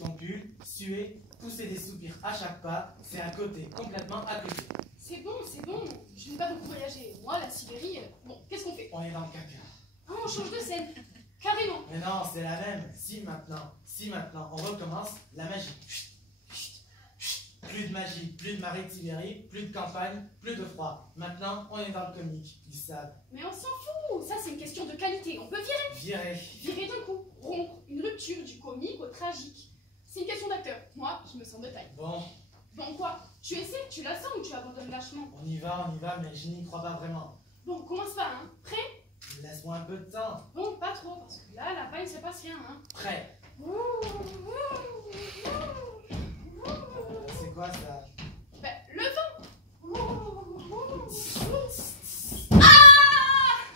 ton pull, suer, pousser des soupirs à chaque pas, c'est à côté, complètement à côté. C'est bon, je n'ai pas beaucoup voyagé. Moi, la Sibérie, bon, qu'est-ce qu'on fait? On est dans le caca. Ah, on change de scène, carrément. Mais non, c'est la même. Si maintenant, on recommence la magie. Chut, chut, chut. Plus de magie, plus de marée de Sibérie, plus de campagne, plus de froid. Maintenant, on est dans le comique, ils savent. Mais on s'en fout, ça c'est une question de qualité, on peut virer. Virer. Virer d'un coup, rompre, une rupture du comique au tragique. C'est une question d'acteur, moi, je me sens de taille. Bon, Bon quoi? Tu essaies, tu la sens ou tu abandonnes lâchement? on y va, mais je n'y crois pas vraiment. Bon, commence pas, hein. Prêt? Laisse-moi un peu de temps. Bon, pas trop, parce que là-bas, il se passe rien, hein. Prêt. C'est quoi ça? Ben, le vent.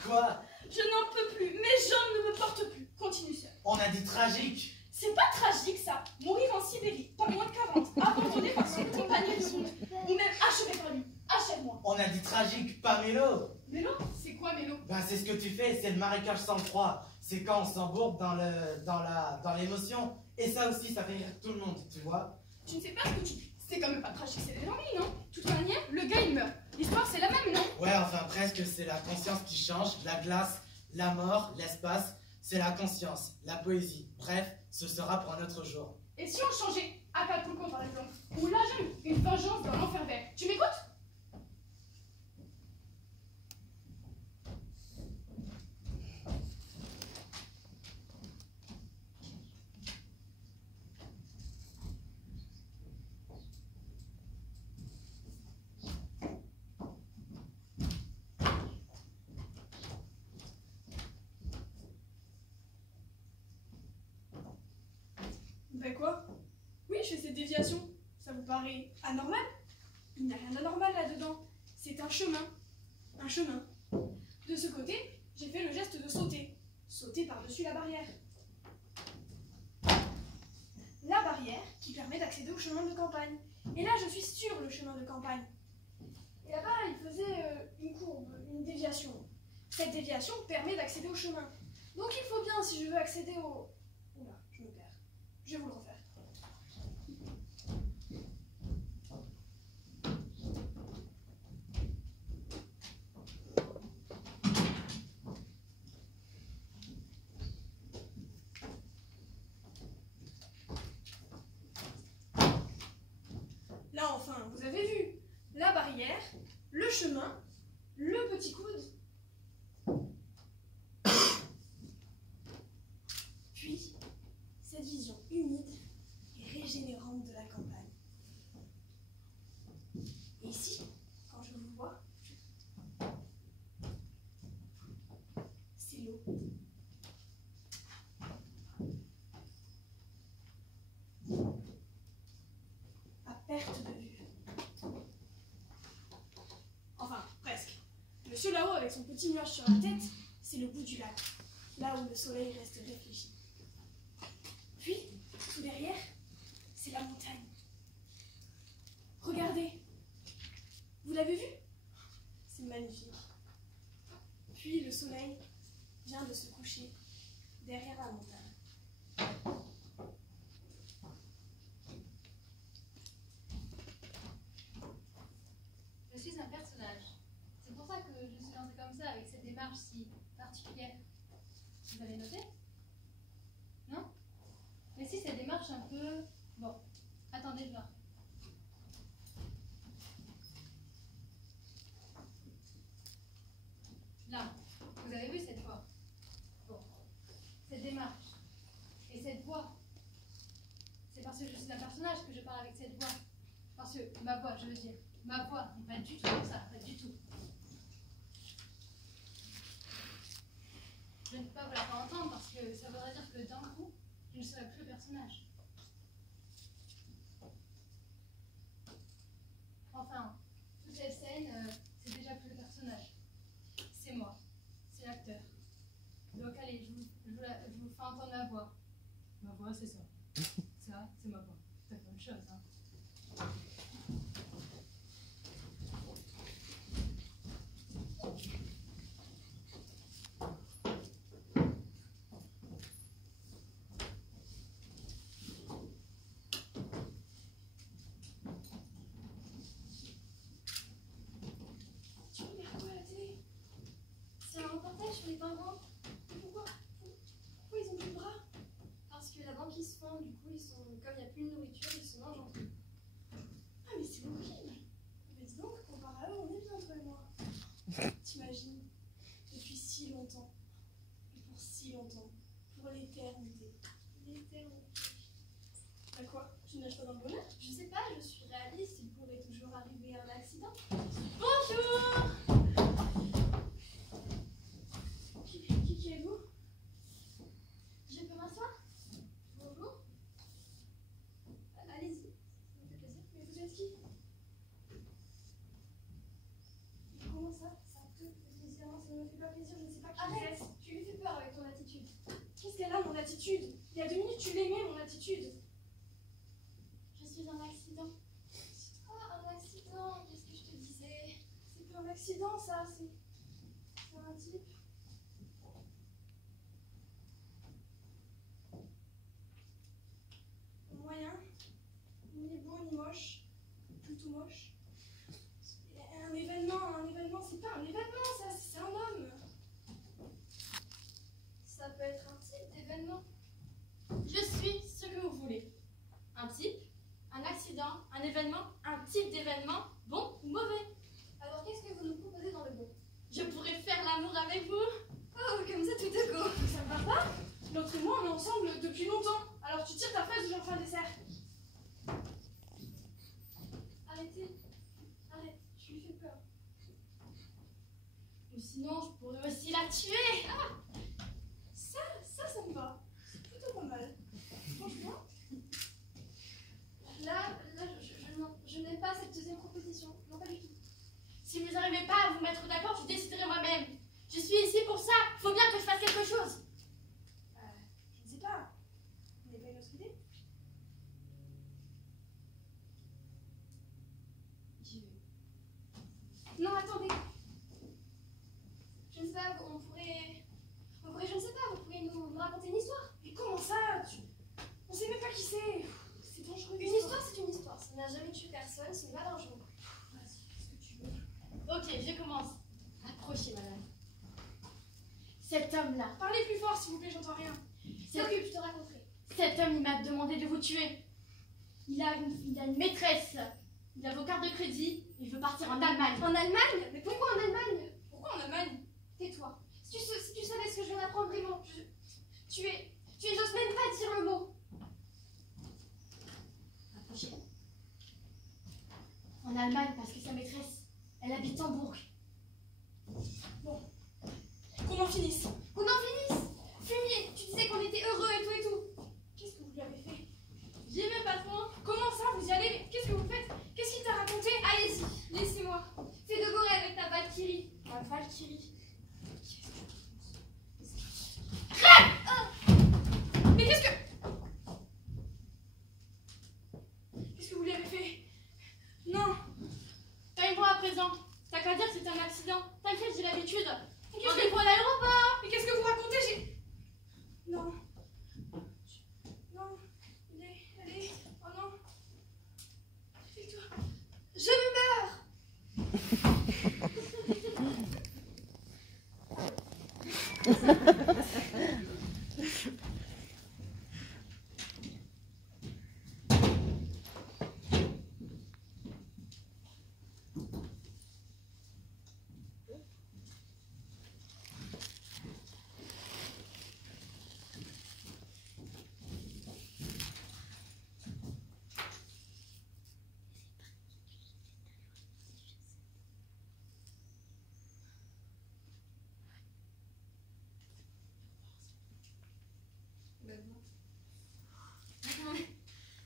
Quoi? Je n'en peux plus, mes jambes ne me portent plus. Continue seul. On a dit tragique. C'est pas tragique ça. Mourir en Sibérie, pas moins de 40, abandonné par son compagnon de route, ou même achevé par lui. Achève-moi. On a dit tragique, pas mélo. Mélo? C'est quoi Mélo? Ben c'est ce que tu fais, c'est le marécage sans froid. C'est quand on s'embourbe dans l'émotion. Et ça aussi, ça fait rire tout le monde, tu vois. Tu ne sais pas ce que tu dis. C'est quand même pas tragique, c'est des ennuis, non? De toute manière, le gars il meurt. L'histoire c'est la même, non? Ouais, enfin presque, c'est la conscience qui change, la glace, la mort, l'espace, c'est la conscience, la poésie. Bref, ce sera pour un autre jour. Et si on changeait Acapulco par exemple? Ou La Jungle, une vengeance dans l'enfer vert. Tu m'écoutes? Ben quoi? Oui, je fais cette déviation. Ça vous paraît anormal? Il n'y a rien d'anormal là-dedans. C'est un chemin. Un chemin. De ce côté, j'ai fait le geste de sauter. Sauter par-dessus la barrière. La barrière qui permet d'accéder au chemin de campagne. Et là, je suis sur le chemin de campagne. Et là-bas, il faisait une courbe, une déviation. Cette déviation permet d'accéder au chemin. Donc il faut bien, si je veux accéder au... Oula, je me perds. Je vais vous le refaire. Là, enfin, vous avez vu la barrière, le chemin, le petit coude. Puis, cette vision humide et régénérante de la campagne. Et ici, quand je vous vois, c'est l'eau. À perte de vue. Enfin, presque. Monsieur là-haut, avec son petit nuage sur la tête, c'est le bout du lac, là où le soleil reste réfléchi. Puis, tout derrière, c'est la montagne. Regardez. Vous l'avez vu? C'est magnifique. Puis le soleil vient de se coucher derrière la montagne. Je suis un personnage. C'est pour ça que je me suis lancée comme ça, avec cette démarche si particulière. Vous avez noté? Non? Mais si cette démarche un peu... Bon, attendez de voir. Là, vous avez vu cette voix? Bon, cette démarche et cette voix, c'est parce que je suis un personnage que je parle avec cette voix. Parce que ma voix, je veux dire, ma voix n'est pas du tout comme ça, pas du tout. Je ne peux pas vous la faire entendre parce que ça voudrait dire que d'un coup, je ne serais plus le personnage. Enfin, toute cette scène, c'est déjà plus le personnage. C'est moi, c'est l'acteur. Donc allez, je vous fais entendre ma voix. Ma voix, c'est ça. Ça, c'est ma voix. C'est pas autre chose, hein. du coup, comme il n'y a plus de nourriture, ils se mangent entre eux. Ah, mais c'est horrible! Mais dis donc, comparé à eux, on est bien, toi et moi. T'imagines, depuis si longtemps, et pour si longtemps, pour l'éternité. L'éternité. Bah quoi? Tu nages pas dans le bonheur? Je sais pas, je suis réaliste, il pourrait toujours arriver un accident. Bonjour! Qui êtes-vous? Je peux m'asseoir? Bonjour. Allez-y, ça me fait plaisir. Mais vous êtes qui? Comment ça? Ça te fait plaisir? Non, ça ne me fait pas plaisir, je ne sais pas qui vous êtes. Tu lui fais peur avec ton attitude. Qu'est-ce qu'elle a, mon attitude? Il y a 2 minutes, tu l'aimais, mon attitude. Je suis un accident. Ah, un accident, qu'est-ce que je te disais? C'est pas un accident, ça, c'est un type. Moyen, ni beau ni moche, plutôt moche. Un événement, c'est pas un événement, ça, c'est un homme. Ça peut être un type d'événement. Je suis ce que vous voulez. Un type, un accident, un événement, un type d'événement, bon ou mauvais. Alors qu'est-ce que vous nous proposez dans le bon? Je pourrais faire l'amour avec vous. Oh, comme ça tout à coup. Ça me va pas? L'autre et moi, on est ensemble depuis longtemps. Alors tu tires ta fraise ou j'en fais un dessert? Arrêtez. Arrête, tu lui fais peur. Ou sinon, je pourrais aussi la tuer. Ah, ça me va. C'est plutôt pas mal. Franchement. Là, je n'aime pas cette deuxième proposition. Non, pas du tout. Si vous n'arrivez pas à vous mettre d'accord, je déciderai moi-même. Je suis ici pour ça. Il faut bien que je fasse quelque chose. Je ne sais pas. Vous n'avez pas une autre idée? Non, attendez. Je ne sais pas, on pourrait, je ne sais pas, vous pourriez nous raconter une histoire. Mais comment ça? On sait même pas qui c'est. C'est dangereux. Une histoire, c'est une histoire. Ça n'a jamais tué personne, ce n'est pas dangereux. Vas-y, qu'est-ce que tu veux? Ok, je commence. Approchez, madame. Cet homme-là. Parlez plus fort, s'il vous plaît, j'entends rien. S'occupe, je te raconterai. Cet homme, il m'a demandé de vous tuer. Il a une maîtresse. Il a vos cartes de crédit. Il veut partir en Allemagne. En Allemagne? Mais pourquoi en Allemagne? Pourquoi en Allemagne? Tais-toi. Si tu savais ce que je viens d'apprendre vraiment, tu es, j'ose même pas dire le mot. Approchez. En Allemagne, parce que sa maîtresse, elle habite Hambourg. Bon. Qu'on en finisse. Qu'on en finisse. Fumier, tu disais qu'on était heureux et tout et tout. Qu'est-ce que vous lui avez fait? J'y vais, patron. Comment ça, vous y allez? Qu'est-ce que vous faites? Qu'est-ce qu'il t'a raconté? Allez-y, laissez-moi. Fais de Gorée avec ta Valkyrie. Ma Valkyrie. Crève! Mais qu'est-ce que vous lui avez fait? Non. T'as une voix à présent. T'as qu'à dire que c'est un accident. T'inquiète, j'ai l'habitude. Rendez-vous à l'aéroport. Mais qu'est-ce que vous racontez? Non. Non. Allez. Oh non. Tais-toi. Je me meurs.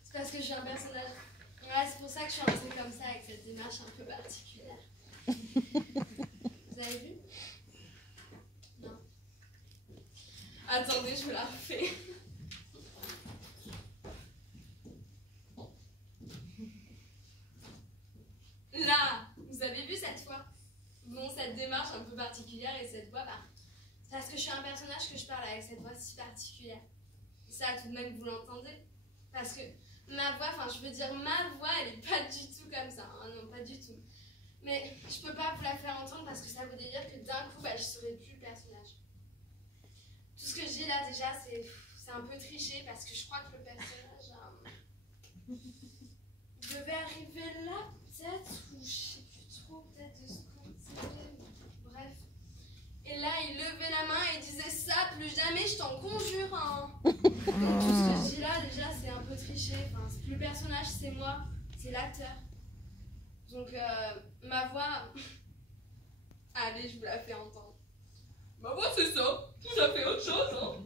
C'est parce que je suis un personnage. Ouais, c'est pour ça que je suis lancée comme ça, avec cette démarche un peu particulière. Vous avez vu? Non. Attendez, je vous la refais. Là, vous avez vu cette fois? Bon, cette démarche un peu particulière et cette voix, bah, c'est parce que je suis un personnage que je parle avec cette voix si particulière. Ça, tout de même, vous l'entendez? Parce que ma voix, enfin, je veux dire, ma voix, elle est pas du tout comme ça. Hein, non, pas du tout. Mais je peux pas vous la faire entendre parce que ça voudrait dire que d'un coup, bah, je serais plus le personnage. Tout ce que j'ai là, déjà, c'est c'est un peu triché parce que je crois que le personnage devait arriver là, peut-être, ou je sais plus trop, peut-être de ce côté. Bref. Et là, il levait la main et disait ça, plus jamais, je t'en conjure. Hein. Donc, tout ce que je dis là, déjà, c'est un peu triché. Enfin, c'est plus le personnage, c'est moi, c'est l'acteur. Donc, ma voix. Allez, je vous la fais entendre. Ma voix, c'est ça. Tout à fait autre chose, hein.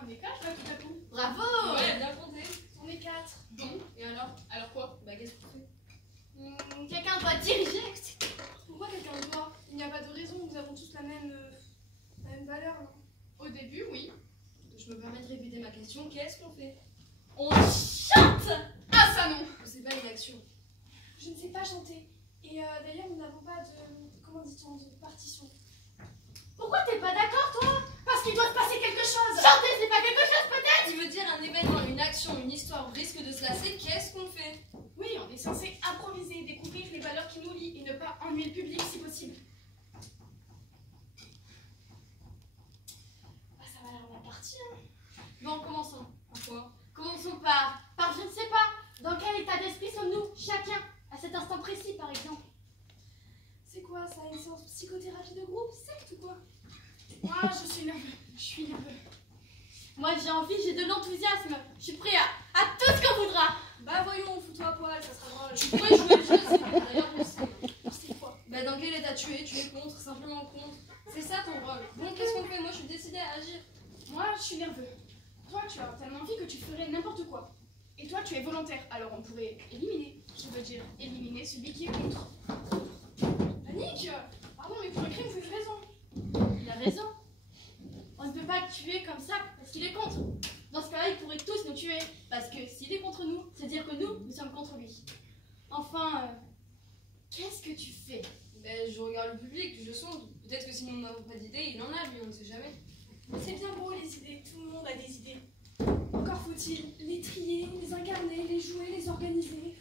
On est 4 là tout à coup. Bravo! Ouais, bien compté. On est 4. Bon, et alors? Alors quoi? Bah, qu'est-ce que tu fais? Quelqu'un doit diriger. Pourquoi quelqu'un doit? Il n'y a pas de raison, nous avons tous la même valeur. Non? Au début, oui. Je me permets de répéter ma question. Qu'est-ce qu'on fait? On chante. Ah, ça non! C'est pas une action. Je ne sais pas chanter. Et d'ailleurs, nous n'avons pas de, comment dit-on, de partition. Pourquoi t'es pas d'accord, toi? Parce qu'il doit se passer quelque chose. Chanter, c'est pas quelque chose, peut-être? Tu veux dire un événement, une action, une histoire au risque de se lasser, qu'est-ce qu'on fait? Oui, on est censé improviser, découvrir les valeurs qui nous lient et ne pas ennuyer le public si possible. Ah, ça va l'air bien parti, hein. Bon, commençons. Pourquoi? Commençons par je ne sais pas, dans quel état d'esprit sommes-nous, chacun, à cet instant précis, par exemple? C'est quoi ça, une séance psychothérapie de groupe, secte ou quoi? Moi, je suis nerveux. Moi, j'ai envie, j'ai de l'enthousiasme. Je suis prêt à tout ce qu'on voudra. Bah voyons, fous-toi à poil, ça sera drôle. Tu pourrais jouer le jeu, c'est d'ailleurs je sais. C'est quoi? Bah dans quel état tu es? Tu es contre, simplement contre. C'est ça ton rôle. Bon, qu'est-ce qu'on fait? Moi, je suis décidée à agir. Moi, je suis nerveux. Toi, tu as tellement envie que tu ferais n'importe quoi. Et toi, tu es volontaire. Alors, on pourrait éliminer. Je veux dire, éliminer celui qui est contre. Panique! Pardon, mais pour le crime, vous avez raison. Il a raison. On ne peut pas le tuer comme ça parce qu'il est contre. Dans ce cas-là, ils pourraient tous nous tuer. Parce que s'il est contre nous, c'est dire que nous sommes contre lui. Enfin, qu'est-ce que tu fais? Ben, je regarde le public, je sonde. Peut-être que si nous n'avons pas d'idées, il en a, lui, on ne sait jamais. C'est bien beau les idées, tout le monde a des idées. Encore faut-il les trier, les incarner, les jouer, les organiser.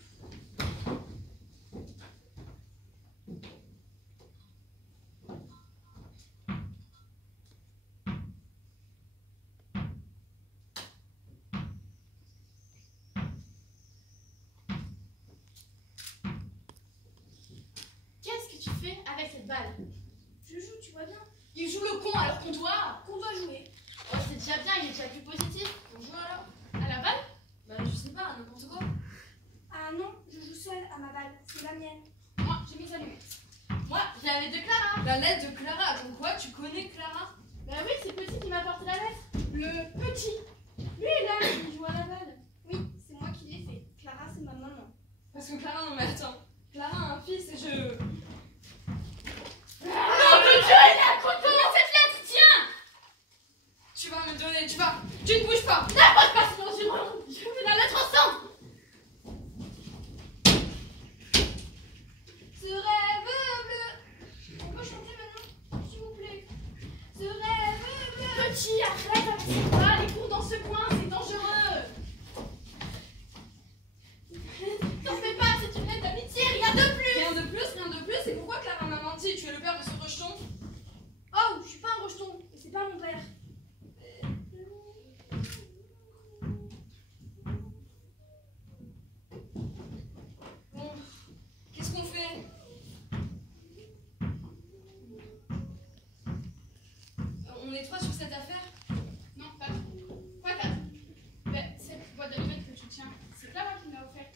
Qu'est-ce que tu fais avec cette balle? Je joue, tu vois bien. Il joue le con alors qu'on doit jouer. Oh, c'est déjà bien, il est déjà plus positif. On joue alors? À la balle? Bah, je sais pas, n'importe quoi. Ah non, je joue seule à ma balle, c'est la mienne. Moi, j'ai mes allumettes. Moi, j'ai la lettre de Clara. La lettre de Clara, donc quoi? Tu connais Clara? Bah oui, c'est Petit qui m'a apporté la lettre. Le Petit. Lui est là, il joue à la balle. Oui, c'est moi qui l'ai fait. Clara, c'est ma maman. Parce que Clara, non mais attends. Clara a un fils et je... Non, mais Dieu, il a couteau dans cette lettre, tiens. Tu vas me donner, tu ne bouges pas. N'importe pas, sinon je fais la lettre ensemble. Ce rêve bleu. On peut chanter maintenant, s'il vous plaît. Ce rêve bleu. Petit, arrête avec ces pas, les cours dans ce coin, c'est dangereux. T'en fais pas, c'est une lettre d'amitié, rien de plus. Rien de plus, rien de plus. Et pourquoi Clara m'a menti? Tu es le père de ce rejeton? Oh, je suis pas un rejeton, et c'est pas mon père. Bon, qu'est-ce qu'on fait? est trois sur cette affaire? Non, pas trop. Quoi, t'as? Ben, cette boîte d'allumettes que tu tiens, c'est Clara qui me l'a offerte.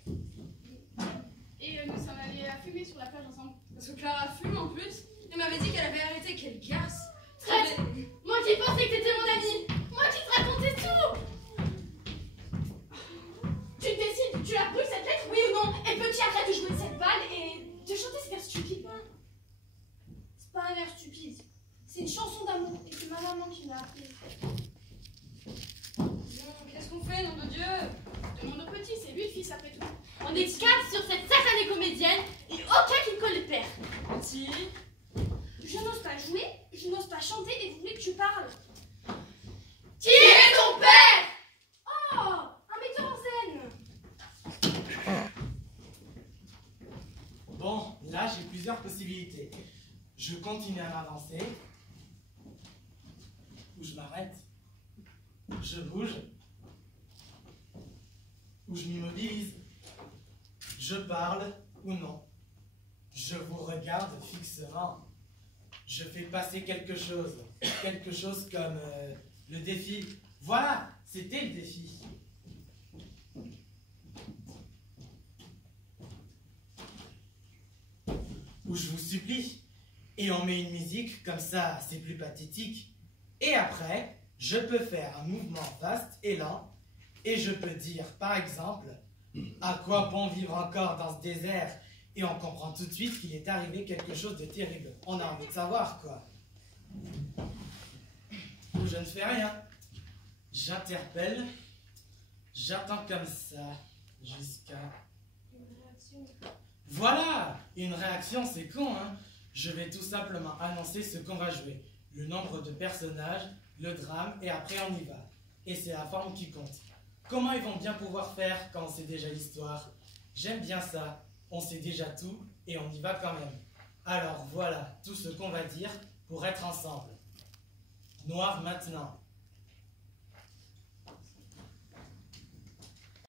Et nous sommes allés à fumer sur la plage ensemble. Parce que Clara fume en plus. Elle m'avait dit qu'elle avait arrêté. Quelle garce! Traite! Moi qui pensais que t'étais mon ami! Moi qui te racontais tout! Tu te décides, tu la brûles cette lettre, oui ou non? Et petit, arrête de jouer de cette balle et de chanter ces vers stupides. C'est pas un vers stupide. C'est une chanson d'amour et c'est ma maman qui me l'a appris. Bon, qu'est-ce qu'on fait, nom de Dieu? Demande au petit, c'est lui le fils après tout. On est 4 sur cette satanée comédienne et aucun qui me colle le père. Petit. Je n'ose pas jouer, je n'ose pas chanter et vous voulez que tu parles. Qui est ton père? Oh, un metteur en scène. Bon, là j'ai plusieurs possibilités. Je continue à m'avancer, ou je m'arrête, je bouge, ou je m'immobilise, je parle ou non. Je vous regarde fixement. Je fais passer quelque chose comme le défi. Voilà, c'était le défi. Ou je vous supplie. Et on met une musique, comme ça c'est plus pathétique. Et après, je peux faire un mouvement vaste et lent, et je peux dire, par exemple, à quoi bon vivre encore dans ce désert? Et on comprend tout de suite qu'il est arrivé quelque chose de terrible. On a envie de savoir, quoi. Ou je ne fais rien. J'interpelle, j'attends comme ça, jusqu'à... Une réaction. Voilà! Une réaction, c'est con, hein? Je vais tout simplement annoncer ce qu'on va jouer. Le nombre de personnages, le drame, et après on y va. Et c'est la forme qui compte. Comment ils vont bien pouvoir faire quand on sait déjà l'histoire? J'aime bien ça. On sait déjà tout, et on y va quand même. Alors voilà tout ce qu'on va dire pour être ensemble. Noir maintenant.